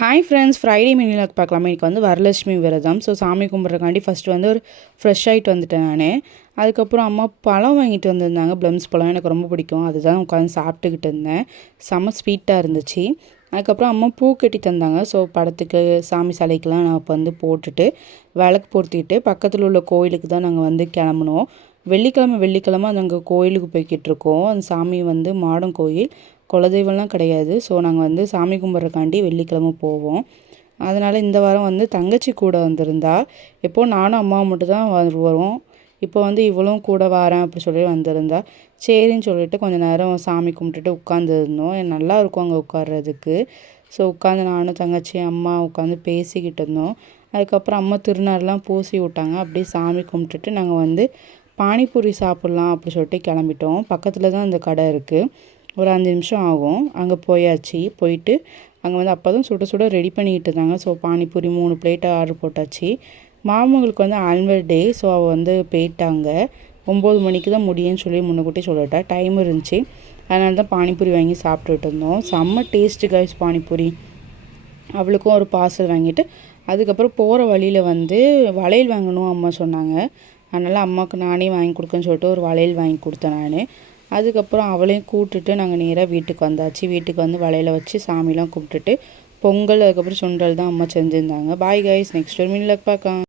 Hi friends, Friday மினிலாக் பார்க்கலாமா? இன்றைக்கி வந்து வரலட்சுமி விரதம். ஸோ சாமி கும்பிட்றக்காண்டி ஃபஸ்ட்டு வந்து ஒரு ஃப்ரெஷ் ஆகிட்டு வந்துட்டேன் நான். அதுக்கப்புறம் அம்மா பழம் வாங்கிட்டு வந்திருந்தாங்க. ப்ளம்ஸ் பழம் எனக்கு ரொம்ப பிடிக்கும். அதுதான் உட்காந்து சாப்பிட்டுக்கிட்டு இருந்தேன். செம்ம ஸ்வீட்டாக இருந்துச்சு. அதுக்கப்புறம் அம்மா பூ கட்டி தந்தாங்க. ஸோ படத்துக்கு சாமி சிலைக்கெலாம் நான் இப்போ வந்து போட்டுட்டு விளக்கு பொருத்திட்டு பக்கத்தில் உள்ள கோயிலுக்கு தான் நாங்கள் வந்து கிளம்புனோம். வெள்ளிக்கிழமை நாங்கள் கோயிலுக்கு போய்கிட்டு இருக்கோம். அந்த சாமி வந்து மாடம் கோயில், குலதெய்வம்லாம் கிடையாது. ஸோ நாங்கள் வந்து சாமி கும்பிட்றக்காண்டி வெள்ளிக்கிழமை போவோம். அதனால் இந்த வாரம் வந்து தங்கச்சி கூட வந்திருந்தா. எப்போது நானும் அம்மாவும் மட்டும் தான் வருவோம். இப்போ வந்து இவளும் கூட வரேன் அப்படி சொல்லி வந்திருந்தா. சரின்னு சொல்லிட்டு கொஞ்சம் நேரம் சாமி கும்பிட்டுட்டு உட்காந்துருந்தோம். நல்லா இருக்கும் அங்கே உட்கார்றதுக்கு. ஸோ உட்காந்து நானும் தங்கச்சி அம்மா உட்காந்து பேசிக்கிட்டு இருந்தோம். அதுக்கப்புறம் அம்மா திருநாறுலாம் பூசி விட்டாங்க. அப்படியே சாமி கும்பிட்டுட்டு நாங்கள் வந்து பானிபூரி சாப்பிட்லாம் அப்படி சொல்லிட்டு கிளம்பிட்டோம். பக்கத்தில் தான் அந்த கடை இருக்குது. ஒரு 5 நிமிஷம் ஆகும். அங்கே போயாச்சு. போயிட்டு அங்கே வந்து அப்போ தான் சுட சுட ரெடி பண்ணிக்கிட்டு இருந்தாங்க. ஸோ பானிபூரி 3 பிளேட்டு ஆர்டர் போட்டாச்சு. மாமங்களுக்கு வந்து ஆனுவல் டே. ஸோ அவள் வந்து போயிட்டாங்க. 9 மணிக்கு தான் முடியும்னு சொல்லி முன்னக்கூட்டி சொல்லிட்டா. டைம் இருந்துச்சு. அதனால தான் பானிபூரி வாங்கி சாப்பிட்டுட்டு இருந்தோம். செம்ம டேஸ்ட்டு கைஸ் பானிபூரி. அவளுக்கும் ஒரு பார்சல் வாங்கிட்டு அதுக்கப்புறம் போகிற வழியில் வந்து வளையல் வாங்கணும் அம்மா சொன்னாங்க. அதனால் அம்மாவுக்கு நானே வாங்கி கொடுக்கன்னு சொல்லிட்டு ஒரு வளையல் வாங்கி கொடுத்தேன் நான். அதுக்கப்புறம் அவளையும் கூப்பிட்டுட்டு நாங்கள் நேராக வீட்டுக்கு வந்தாச்சு. வீட்டுக்கு வந்து வளையலை வச்சு சாமிலாம் கும்பிட்டுட்டு பொங்கல் அதுக்கப்புறம் சுண்டல் தான் அம்மா செஞ்சுருந்தாங்க. பாய் கைஸ், நெக்ஸ்ட் ஒரு மினில் பார்க்கலாம்.